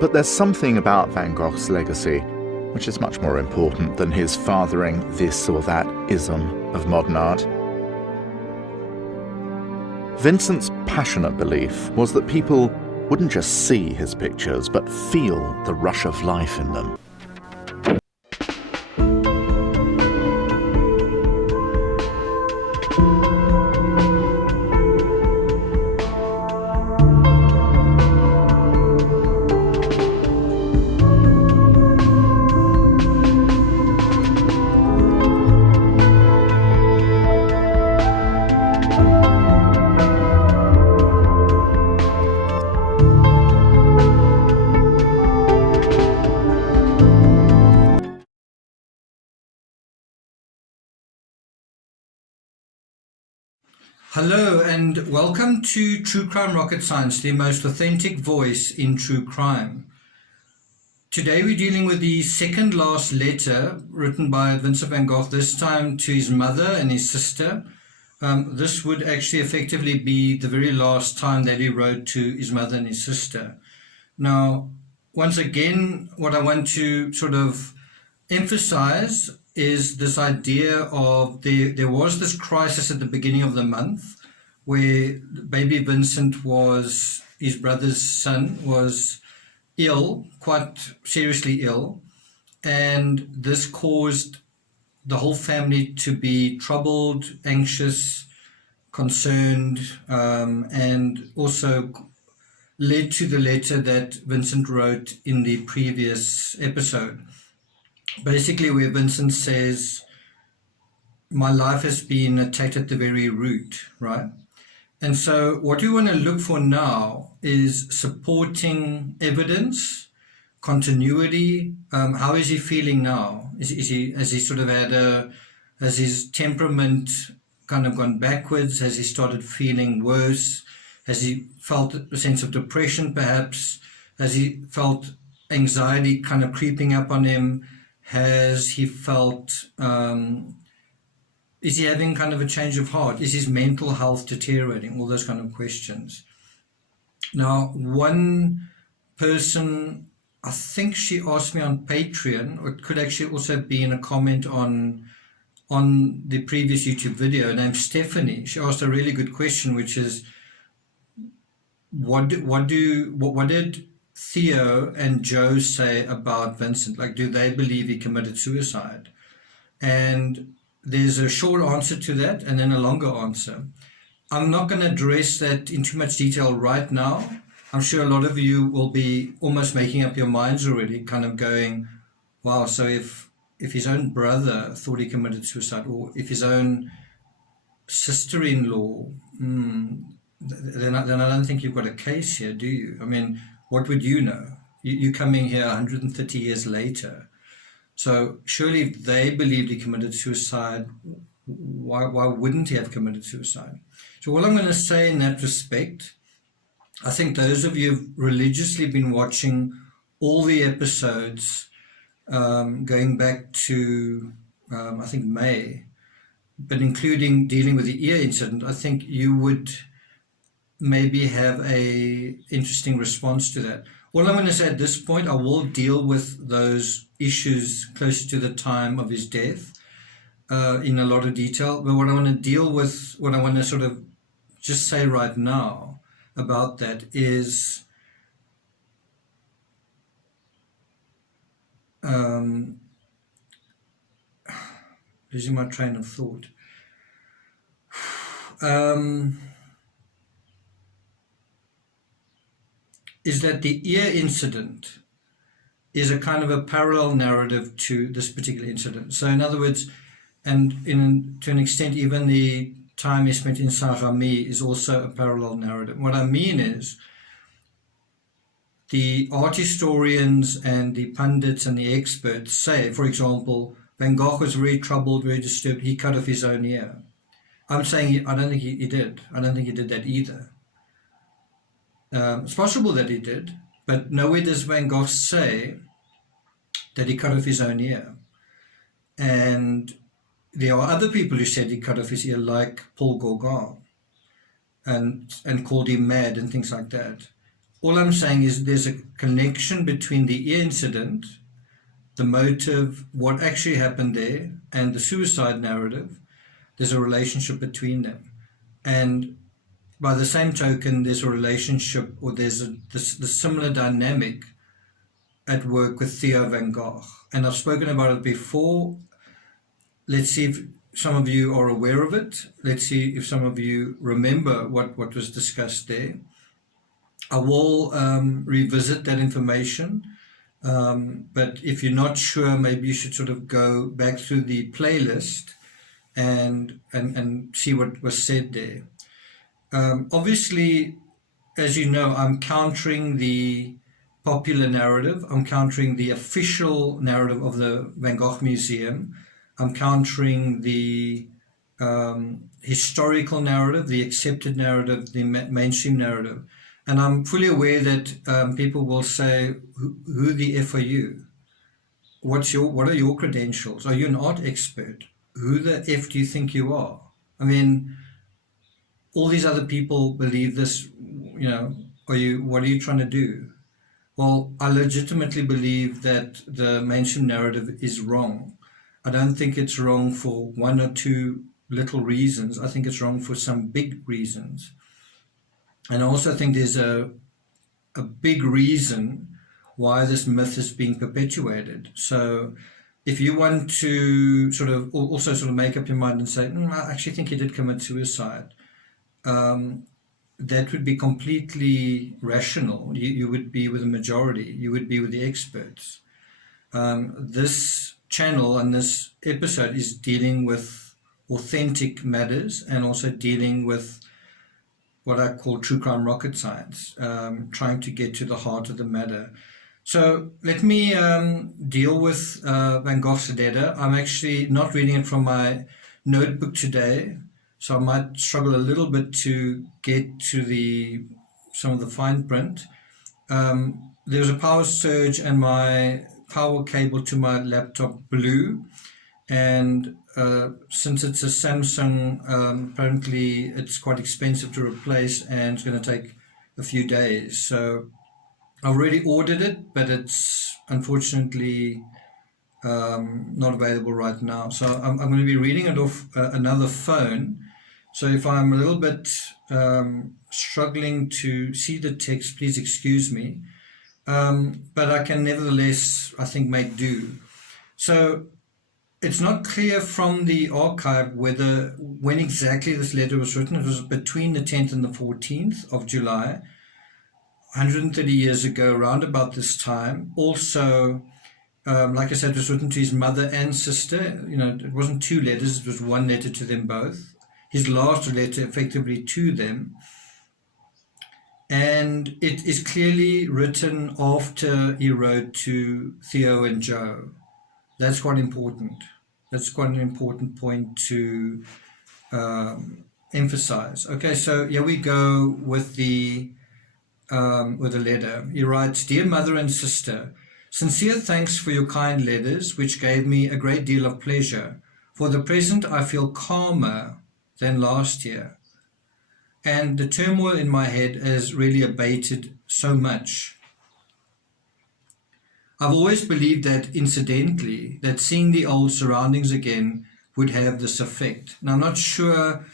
But there's something about Van Gogh's legacy which is much more important than his fathering this or that ism of modern art. Vincent's passionate belief was that people wouldn't just see his pictures, but feel the rush of life in them. Hello and welcome to True Crime Rocket Science, the most authentic voice in true crime. Today we're dealing with the second last letter written by Vincent van Gogh, this time to his mother and his sister. This would actually effectively be the very last time that he wrote to his mother and his sister. Now, once again, what I want to sort of emphasize is this idea of there was this crisis at the beginning of the month where baby Vincent was, his brother's son, was ill, quite seriously ill, and this caused the whole family to be troubled, anxious, concerned, and also led to the letter that Vincent wrote in the previous episode. Basically, where Vincent says, my life has been attacked at the very root, right? And so what we want to look for now is supporting evidence, continuity. How is he feeling now? Has he sort of has his temperament kind of gone backwards? Has he started feeling worse? Has he felt a sense of depression perhaps? Has he felt anxiety kind of creeping up on him? Has he felt, is he having kind of a change of heart? Is his mental health deteriorating? All those kind of questions. Now, one person, I think she asked me on Patreon, or it could actually also be in a comment on the previous YouTube video, named Stephanie. She asked a really good question, which is, what did Theo and Joe say about Vincent? Like, do they believe he committed suicide? And there's a short answer to that and then a longer answer. I'm not going to address that in too much detail right now. I'm sure a lot of you will be almost making up your minds already, kind of going, wow, so if his own brother thought he committed suicide, or if his own sister-in-law, then I don't think you've got a case here, do you? I mean, what would you know? You're coming here 130 years later. So surely if they believed he committed suicide, why wouldn't he have committed suicide? So what I'm going to say in that respect, I think those of you who've religiously been watching all the episodes going back to, I think, May, but including dealing with the ear incident, I think you would maybe have a interesting response to that. All I'm going to say at this point, I will deal with those issues closer to the time of his death in a lot of detail. But what I want to deal with, what I want to sort of just say right now about that is losing my train of thought. Is that the ear incident is a kind of a parallel narrative to this particular incident. So in other words, and to an extent, even the time he spent in Saint-Remy is also a parallel narrative. What I mean is, the art historians and the pundits and the experts say, for example, Van Gogh was very troubled, very disturbed, he cut off his own ear. I'm saying I don't think he did. I don't think he did that either. It's possible that he did, but nowhere does Van Gogh say that he cut off his own ear. And there are other people who said he cut off his ear, like Paul Gauguin, and called him mad and things like that. all I'm saying is there's a connection between the incident, the motive, what actually happened there, and the suicide narrative. There's a relationship between them. And by the same token, there's a relationship, or there's the similar dynamic at work with Theo van Gogh. And I've spoken about it before. Let's see if some of you are aware of it. Let's see if some of you remember what was discussed there. I will revisit that information. But if you're not sure, maybe you should sort of go back through the playlist and see what was said there. Obviously, as you know, I'm countering the popular narrative. I'm countering the official narrative of the Van Gogh Museum. I'm countering the historical narrative, the accepted narrative, the mainstream narrative. And I'm fully aware that people will say, who the F are you? What are your credentials? Are you an art expert? Who the F do you think you are? I mean, all these other people believe this, what are you trying to do? Well, I legitimately believe that the mainstream narrative is wrong. I don't think it's wrong for one or two little reasons. I think it's wrong for some big reasons. And I also think there's a big reason why this myth is being perpetuated. So if you want to sort of also sort of make up your mind and say, I actually think he did commit suicide, that would be completely rational. You would be with the majority. You would be with the experts. This channel and this episode is dealing with authentic matters and also dealing with what I call true crime rocket science, trying to get to the heart of the matter. So let me deal with Van Gogh's letter. I'm actually not reading it from my notebook today, so I might struggle a little bit to get to some of the fine print. There was a power surge and my power cable to my laptop blew, and since it's a Samsung, apparently it's quite expensive to replace and it's going to take a few days. So I've already ordered it, but it's unfortunately not available right now. So I'm going to be reading it off another phone. So if I'm a little bit struggling to see the text, please excuse me. But I can nevertheless, I think, make do. So it's not clear from the archive when exactly this letter was written. It was between the 10th and the 14th of July, 130 years ago, around about this time. Also, like I said, it was written to his mother and sister. It wasn't two letters, it was one letter to them both. His last letter effectively to them. And it is clearly written after he wrote to Theo and Joe. That's quite important. That's quite an important point to emphasize. Okay, so here we go with the letter. He writes, "Dear mother and sister, sincere thanks for your kind letters, which gave me a great deal of pleasure. For the present, I feel calmer than last year, and the turmoil in my head has really abated so much. I've always believed that, incidentally, that seeing the old surroundings again would have this effect." Now, I'm not sure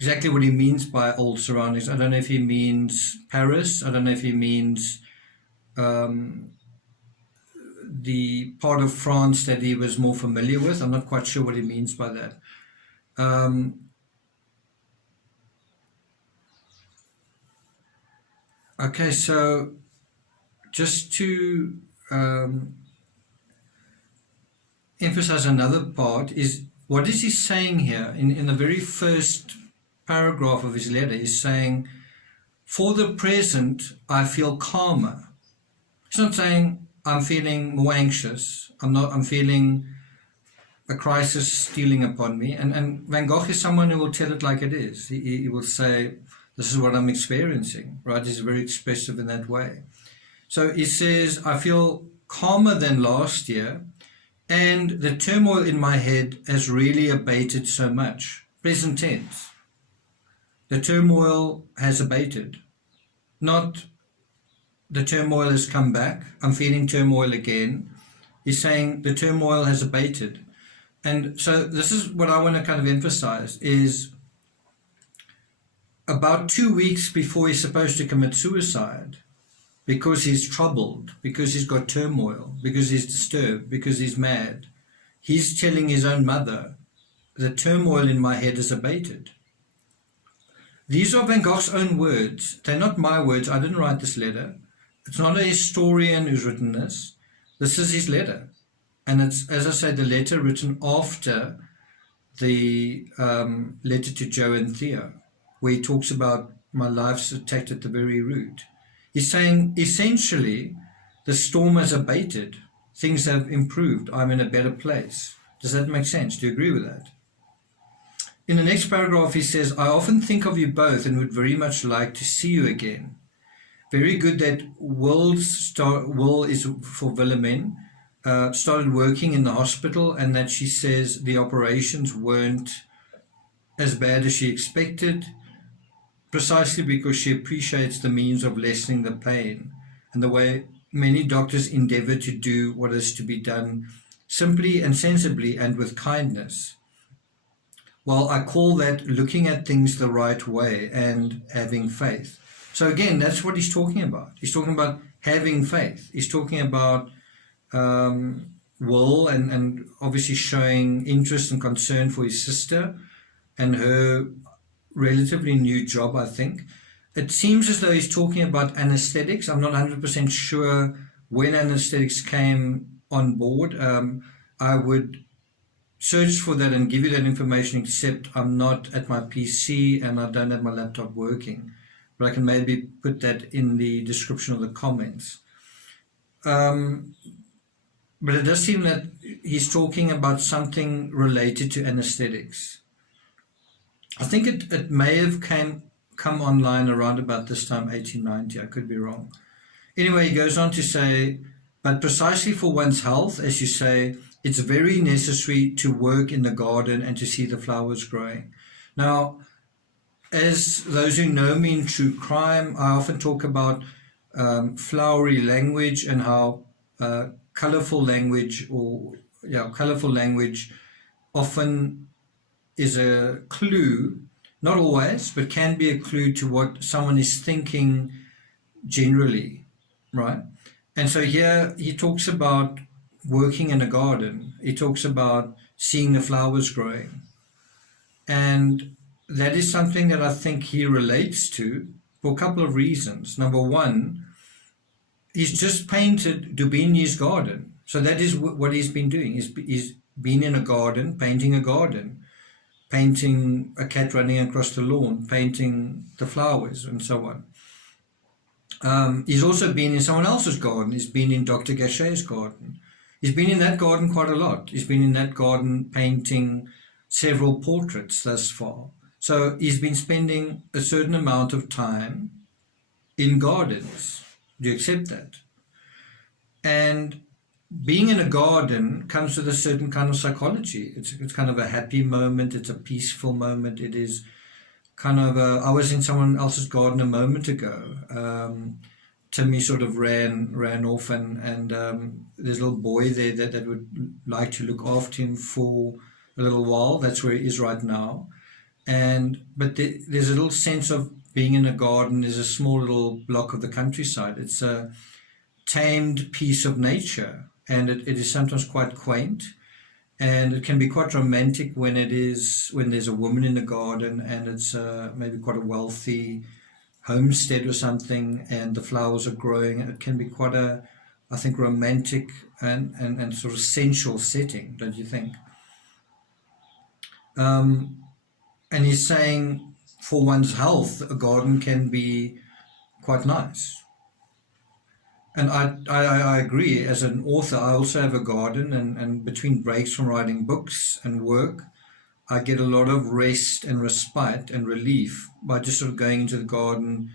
exactly what he means by old surroundings. I don't know if he means Paris. I don't know if he means the part of France that he was more familiar with. I'm not quite sure what he means by that. Okay, so just to emphasize another part is, what is he saying here? In the very first paragraph of his letter, he's saying, for the present, I feel calmer. He's not saying I'm feeling more anxious. I'm feeling a crisis stealing upon me. And Van Gogh is someone who will tell it like it is. He will say, this is what I'm experiencing, right? He's very expressive in that way. So he says, I feel calmer than last year, and the turmoil in my head has really abated so much. Present tense. The turmoil has abated. Not the turmoil has come back. I'm feeling turmoil again. He's saying the turmoil has abated. And so this is what I want to kind of emphasize is about 2 weeks before he's supposed to commit suicide, because he's troubled, because he's got turmoil, because he's disturbed, because he's mad, he's telling his own mother, the turmoil in my head is abated. These are Van Gogh's own words. They're not my words. I didn't write this letter. It's not a historian who's written this. This is his letter. And it's, as I say, the letter written after the letter to Joe and Theo, where he talks about my life's attacked at the very root. He's saying, essentially, the storm has abated. Things have improved. I'm in a better place. Does that make sense? Do you agree with that? In the next paragraph, he says, I often think of you both and would very much like to see you again. Very good that Will is for Wilhelmine, started working in the hospital, and that she says the operations weren't as bad as she expected, precisely because she appreciates the means of lessening the pain and the way many doctors endeavor to do what is to be done simply and sensibly and with kindness. Well, I call that looking at things the right way and having faith. So again, that's what he's talking about. He's talking about having faith. He's talking about Will and obviously showing interest and concern for his sister and her relatively new job, I think. It seems as though he's talking about anesthetics. I'm not 100% sure when anesthetics came on board. I would search for that and give you that information, except I'm not at my PC and I don't have my laptop working. But I can maybe put that in the description of the comments. But it does seem that he's talking about something related to anesthetics. I think it may have come online around about this time, 1890. I could be wrong. Anyway, he goes on to say, but precisely for one's health, as you say, it's very necessary to work in the garden and to see the flowers growing. Now, as those who know me in true crime, I often talk about flowery language and how colorful language often is a clue, not always, but can be a clue to what someone is thinking generally, right? And so here he talks about working in a garden. He talks about seeing the flowers growing. And that is something that I think he relates to for a couple of reasons. Number one, he's just painted Dubigny's garden. So that is what he's been doing. He's been in a garden, painting a cat running across the lawn, painting the flowers and so on. He's also been in someone else's garden. He's been in Dr. Gachet's garden. He's been in that garden quite a lot. He's been in that garden painting several portraits thus far. So he's been spending a certain amount of time in gardens. Do you accept that? And being in a garden comes with a certain kind of psychology. It's kind of a happy moment. It's a peaceful moment. It is kind of I was in someone else's garden a moment ago. Timmy sort of ran off, and there's a little boy there that would like to look after him for a little while. That's where he is right now. But there's a little sense of being in a garden. There's a small little block of the countryside. It's a tamed piece of nature, and it is sometimes quite quaint, and it can be quite romantic when there's a woman in the garden, and it's maybe quite a wealthy homestead or something, and the flowers are growing. It can be quite a, I think, romantic and sort of sensual setting, don't you think? And he's saying for one's health, a garden can be quite nice. And I agree. As an author, I also have a garden, and between breaks from writing books and work, I get a lot of rest and respite and relief by just sort of going into the garden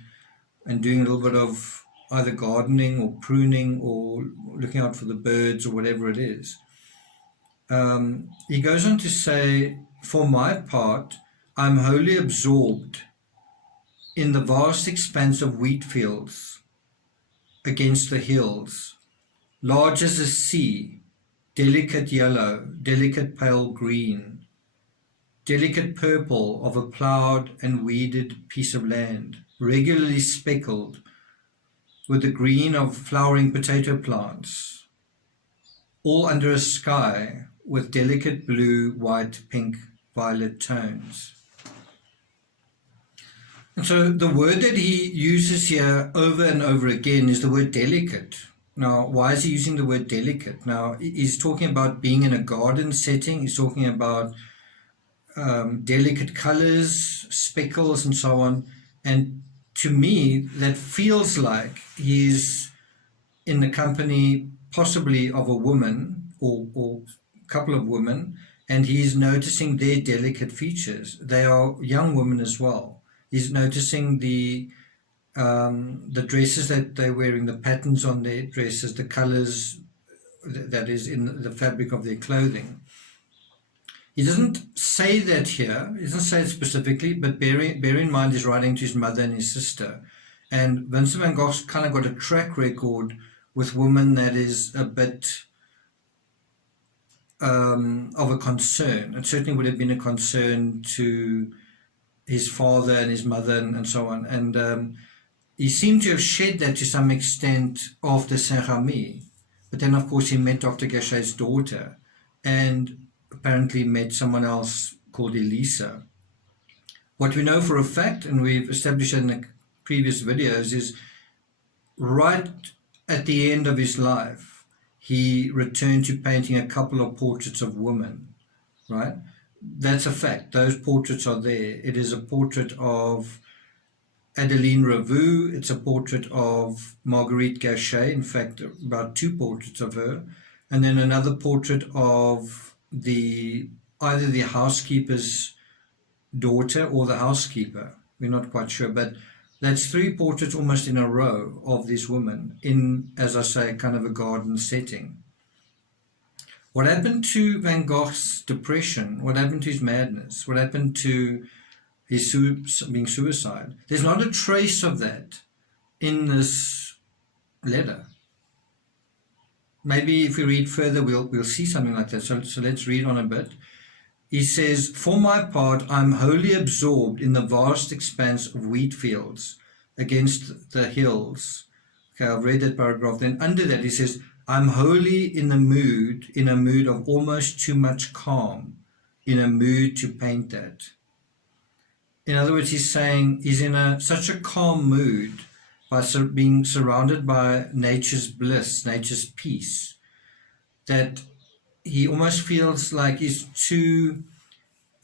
and doing a little bit of either gardening or pruning or looking out for the birds or whatever it is. He goes on to say, for my part, I'm wholly absorbed in the vast expanse of wheat fields against the hills, large as a sea, delicate yellow, delicate pale green, delicate purple of a ploughed and weeded piece of land, regularly speckled with the green of flowering potato plants, all under a sky with delicate blue, white, pink, violet tones. And so the word that he uses here over and over again is the word delicate. Now, why is he using the word delicate? Now, he's talking about being in a garden setting. He's talking about delicate colors, speckles, and so on. And to me, that feels like he's in the company possibly of a woman or a couple of women, and he's noticing their delicate features. They are young women as well. He's noticing the dresses that they're wearing, the patterns on their dresses, the colors that is in the fabric of their clothing. He doesn't say that here. He doesn't say it specifically, but bear in mind he's writing to his mother and his sister. And Vincent van Gogh's kind of got a track record with women that is a bit of a concern. It certainly would have been a concern to his father and his mother and so on. And he seemed to have shed that to some extent after Saint-Remy. But then, of course, he met Dr. Gachet's daughter and apparently met someone else called Elisa. What we know for a fact, and we've established in the previous videos, is right at the end of his life, he returned to painting a couple of portraits of women, right? That's a fact. Those portraits are there. It is a portrait of Adeline Revue. It's a portrait of Marguerite Gachet. In fact, about two portraits of her. And then another portrait of either the housekeeper's daughter or the housekeeper. We're not quite sure. But that's three portraits almost in a row of this woman in, as I say, kind of a garden setting. What happened to Van Gogh's depression? What happened to his madness? What happened to his being suicide? There's not a trace of that in this letter. Maybe if we read further, we'll see something like that. So let's read on a bit. He says, "For my part, I'm wholly absorbed in the vast expanse of wheat fields against the hills." Okay, I've read that paragraph. Then under that he says, "I'm wholly in a mood of almost too much calm, in a mood to paint that." In other words, he's saying he's in such a calm mood by being surrounded by nature's bliss, nature's peace, that he almost feels like he's too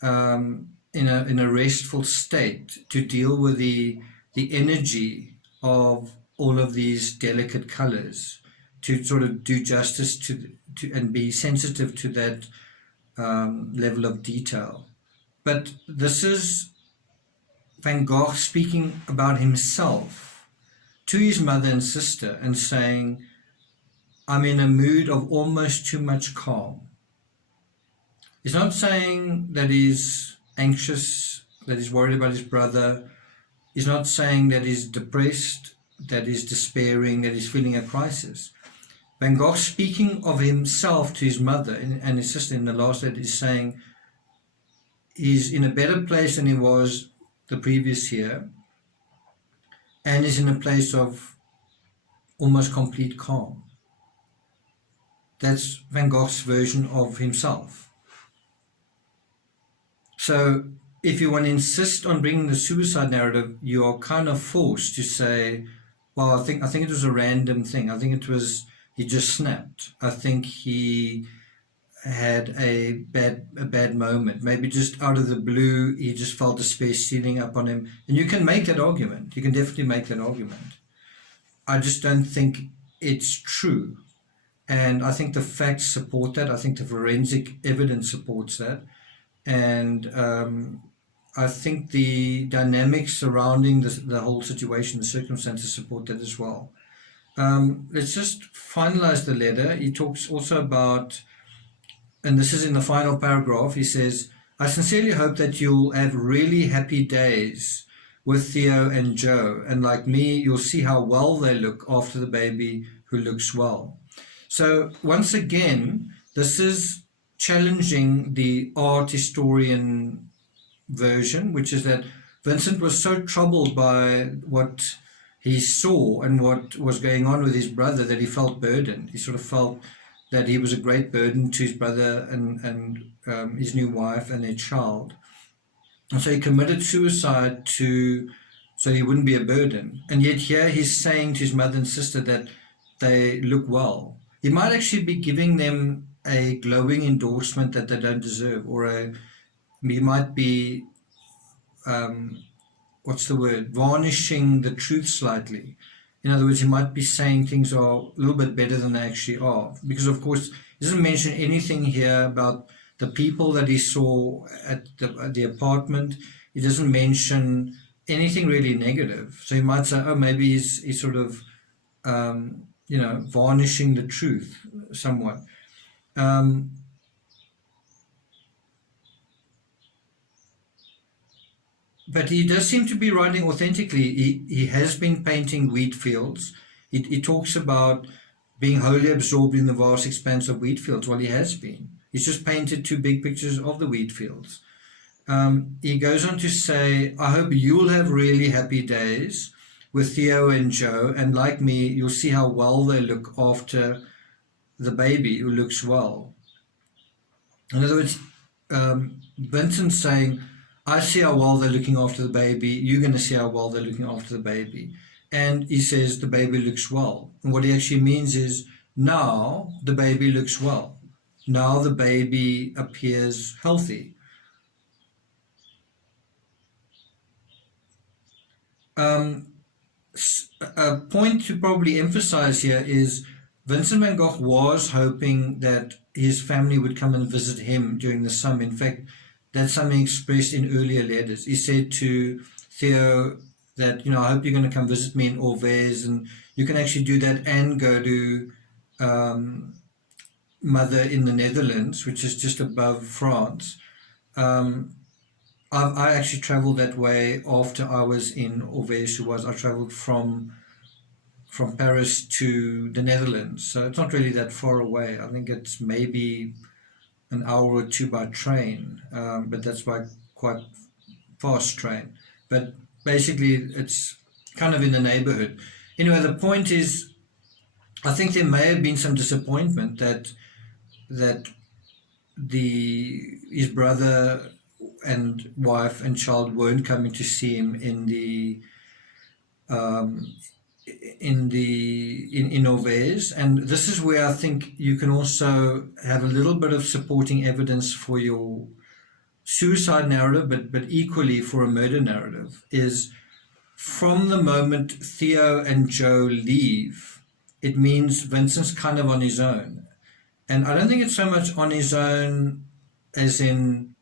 in a restful state to deal with the energy of all of these delicate colors, to sort of do justice to and be sensitive to that level of detail. But this is Van Gogh speaking about himself to his mother and sister and saying, "I'm in a mood of almost too much calm." He's not saying that he's anxious, that he's worried about his brother. He's not saying that he's depressed, that he's despairing, that he's feeling a crisis. Van Gogh, speaking of himself to his mother and his sister in the last letter, is saying he's in a better place than he was the previous year, and is in a place of almost complete calm. That's Van Gogh's version of himself. So if you want to insist on bringing the suicide narrative, you are kind of forced to say, well, I think it was a random thing. I think it was, he just snapped. I think he had a bad moment. Maybe just out of the blue, he just felt despair stealing up on him. And you can make that argument. You can definitely make that argument. I just don't think it's true. And I think the facts support that. I think the forensic evidence supports that. And I think the dynamics surrounding the whole situation, the circumstances support that as well. Let's just finalize the letter. He talks also about, and this is in the final paragraph, he says, "I sincerely hope that you'll have really happy days with Theo and Joe, and like me, you'll see how well they look after the baby who looks well. So once again, this is challenging the art historian version, which is that Vincent was so troubled by what he saw and what was going on with his brother that he felt burdened. He sort of felt that he was a great burden to his brother and his new wife and their child. And so he committed suicide so he wouldn't be a burden. And yet here he's saying to his mother and sister that they look well. He might actually be giving them a glowing endorsement that they don't deserve, or he might be, varnishing the truth slightly. In other words, he might be saying things are a little bit better than they actually are. Because, of course, he doesn't mention anything here about the people that he saw at the apartment. He doesn't mention anything really negative. So he might say, oh, maybe he's sort of, varnishing the truth somewhat. But he does seem to be writing authentically. He has been painting wheat fields. He talks about being wholly absorbed in the vast expanse of wheat fields. Well, he has been. He's just painted two big pictures of the wheat fields. He goes on to say, I hope you'll have really happy days with Theo and Joe, and like me, you'll see how well they look after the baby who looks well. In other words, Vincent's saying, I see how well they're looking after the baby, you're going to see how well they're looking after the baby. And he says the baby looks well. And what he actually means is, now the baby looks well. Now the baby appears healthy. A point to probably emphasize here is Vincent van Gogh was hoping that his family would come and visit him during the summer. In fact, that's something expressed in earlier letters. He said to Theo that, I hope you're going to come visit me in Orvez, and you can actually do that and go to Mother in the Netherlands, which is just above France. I actually traveled that way after I was in Orvez. I traveled from Paris to the Netherlands, so it's not really that far away. I think it's maybe an hour or two by train, but that's by quite fast train. But basically, it's kind of in the neighborhood. Anyway, the point is, I think there may have been some disappointment that his brother and wife and child weren't coming to see him in Orvez. And this is where I think you can also have a little bit of supporting evidence for your suicide narrative, but equally for a murder narrative, is from the moment Theo and Joe leave, it means Vincent's kind of on his own. And I don't think it's so much on his own as in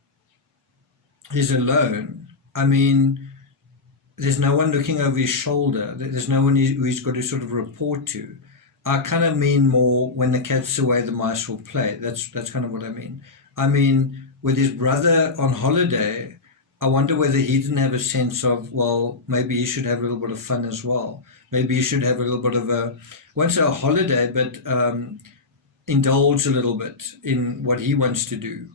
he's alone. I mean, there's no one looking over his shoulder. There's no one who he's got to sort of report to. I kind of mean more when the cat's away, the mice will play. That's kind of what I mean. I mean, with his brother on holiday, I wonder whether he didn't have a sense of, well, maybe he should have a little bit of fun as well. Maybe he should have a little bit of I won't say a holiday, but indulge a little bit in what he wants to do.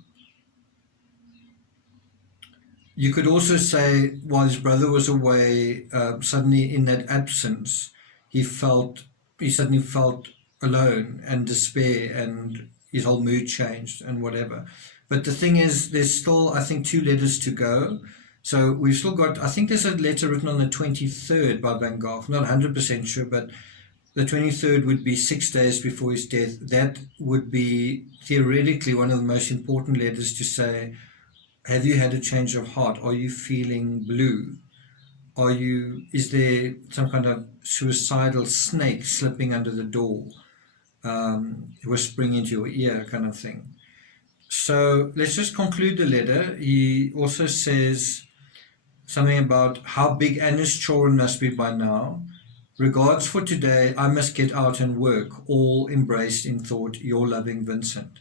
You could also say, while his brother was away, suddenly in that absence, he suddenly felt alone and despair, and his whole mood changed and whatever. But the thing is, there's still, I think, 2 letters to go. So we've still got, I think there's a letter written on the 23rd by Van Gogh, not 100% sure, but the 23rd would be 6 days before his death. That would be theoretically one of the most important letters to say, have you had a change of heart? Are you feeling blue? Is there some kind of suicidal snake slipping under the door, whispering into your ear kind of thing? So let's just conclude the letter. He also says something about how big Anna's children must be by now. Regards for today, I must get out and work, all embraced in thought, your loving Vincent.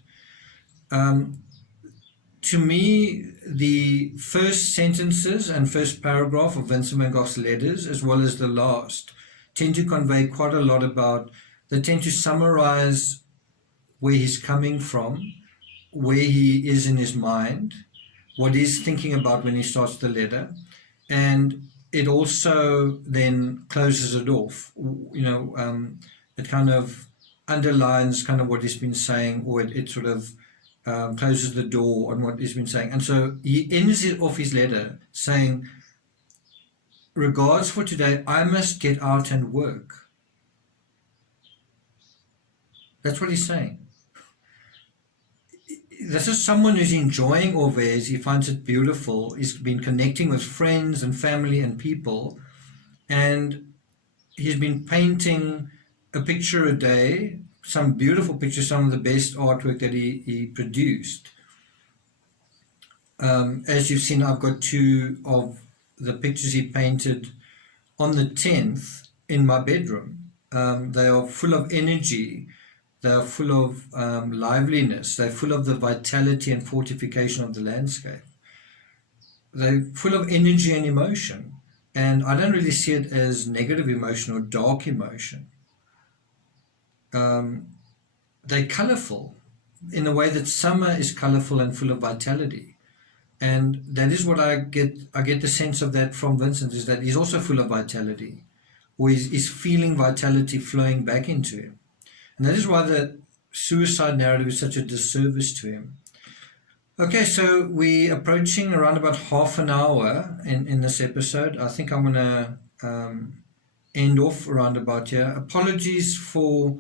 to me, the first sentences and first paragraph of Vincent van Gogh's letters, as well as the last, tend to convey quite a lot about, they tend to summarize where he's coming from, where he is in his mind, what he's thinking about when he starts the letter, and it also then closes it off. It kind of underlines kind of what he's been saying, or it sort of closes the door on what he's been saying. And so he ends it off his letter saying, "Regards for today, I must get out and work." That's what he's saying. This is someone who's enjoying Orvez. He finds it beautiful. He's been connecting with friends and family and people, and he's been painting a picture a day, some beautiful pictures, some of the best artwork that he produced. As you've seen, I've got two of the pictures he painted on the 10th in my bedroom. They are full of energy. They are full of liveliness. They're full of the vitality and fortification of the landscape. They're full of energy and emotion. And I don't really see it as negative emotion or dark emotion. They're colorful in a way that summer is colorful and full of vitality. And that is what I get. I get the sense of that from Vincent, is that he's also full of vitality, or he's feeling vitality flowing back into him. And that is why the suicide narrative is such a disservice to him. Okay, so we're approaching around about half an hour in this episode. I think I'm going to end off around about here. Apologies for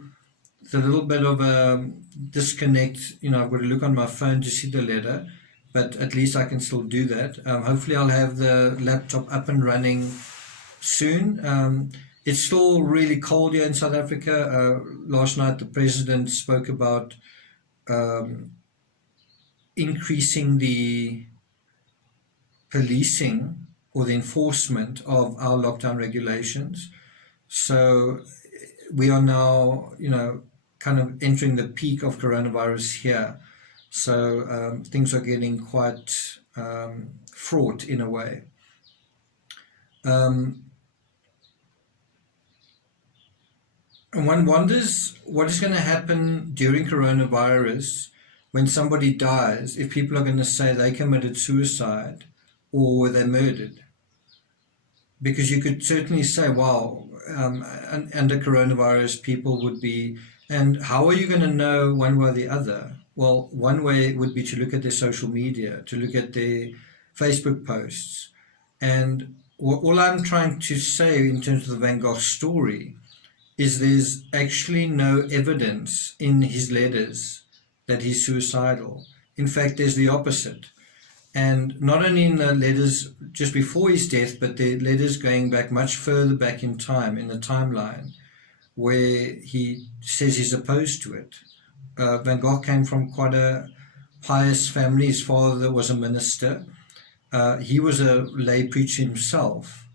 the little bit of a disconnect. I've got to look on my phone to see the letter, but at least I can still do that. Hopefully I'll have the laptop up and running soon. It's still really cold here in South Africa. Last night the president spoke about increasing the policing or the enforcement of our lockdown regulations. So we are now, kind of entering the peak of coronavirus here. So things are getting quite fraught in a way. And one wonders what is going to happen during coronavirus when somebody dies, if people are going to say they committed suicide or were they murdered. Because you could certainly say, wow, under coronavirus people would be, and how are you going to know one way or the other? Well, one way would be to look at their social media, to look at their Facebook posts. And all I'm trying to say in terms of the Van Gogh story is there's actually no evidence in his letters that he's suicidal. In fact, there's the opposite. And not only in the letters just before his death, but the letters going back much further back in time, in the timeline, where he says he's opposed to it. Van Gogh came from quite a pious family. His father was a minister. He was a lay preacher himself.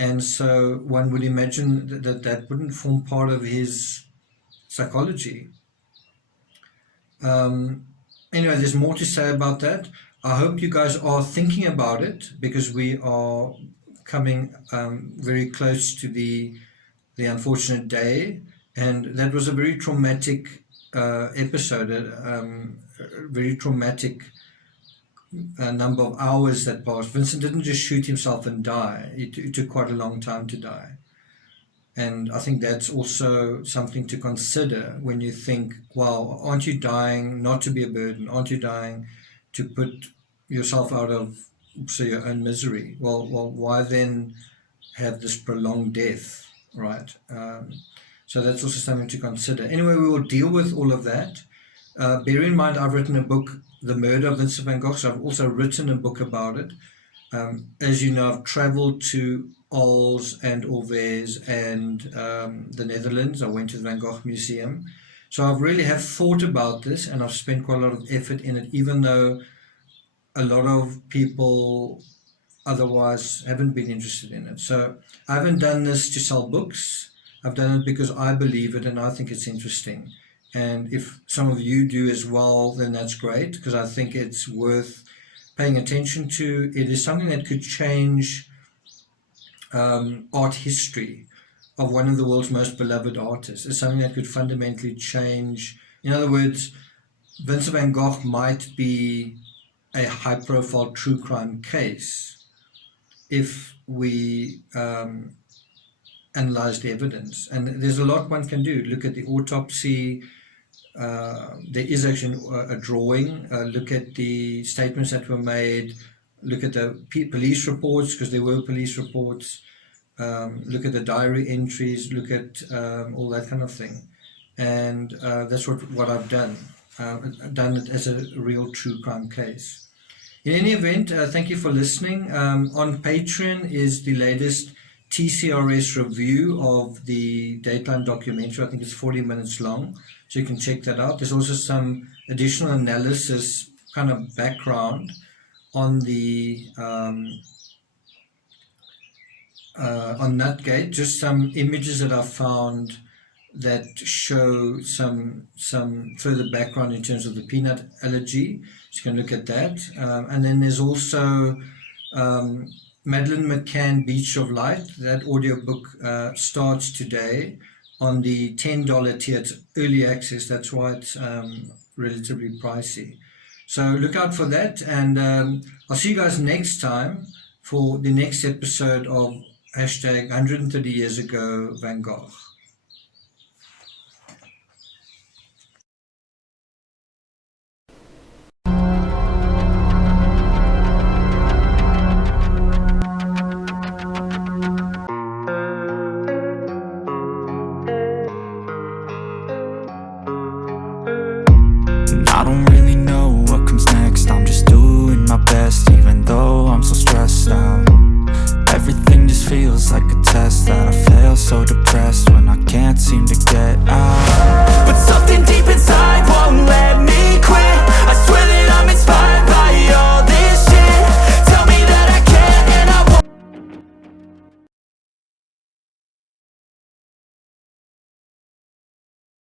And so one would imagine that wouldn't form part of his psychology. Anyway, there's more to say about that. I hope you guys are thinking about it, because we are coming very close to the unfortunate day. And that was a very traumatic episode, a very traumatic number of hours that passed. Vincent didn't just shoot himself and die. It took quite a long time to die. And I think that's also something to consider when you think, well, aren't you dying not to be a burden? Aren't you dying to put yourself out of your own misery? Well, why then have this prolonged death, right? So that's also something to consider. Anyway, we will deal with all of that. Bear in mind, I've written a book, The Murder of Vincent van Gogh, so I've also written a book about it. As you know, I've traveled to Ols and Orvez and the Netherlands. I went to the Van Gogh Museum. So I really have thought about this, and I've spent quite a lot of effort in it, even though a lot of people otherwise haven't been interested in it. So I haven't done this to sell books. I've done it because I believe it and I think it's interesting. And if some of you do as well, then that's great, because I think it's worth paying attention to. It is something that could change art history of one of the world's most beloved artists. It's something that could fundamentally change. In other words, Vincent van Gogh might be a high-profile true crime case if we analyze the evidence. And there's a lot one can do. Look at the autopsy. There is actually a drawing. Look at the statements that were made. Look at the police reports, because there were police reports. Look at the diary entries. Look at all that kind of thing. And that's what I've done. I've done it as a real true crime case. In any event, thank you for listening. On Patreon is the latest TCRS review of the Dateline documentary. I think it's 40 minutes long, so you can check that out. There's also some additional analysis, kind of background on the on Nutgate, just some images that I found that show some further background in terms of the peanut allergy. So you can look at that. And then there's also Madeleine McCann, Beach of Light. That audiobook starts today on the $10 tier. It's early access, that's why it's relatively pricey. So look out for that, and I'll see you guys next time for the next episode of #130 Years Ago Van Gogh.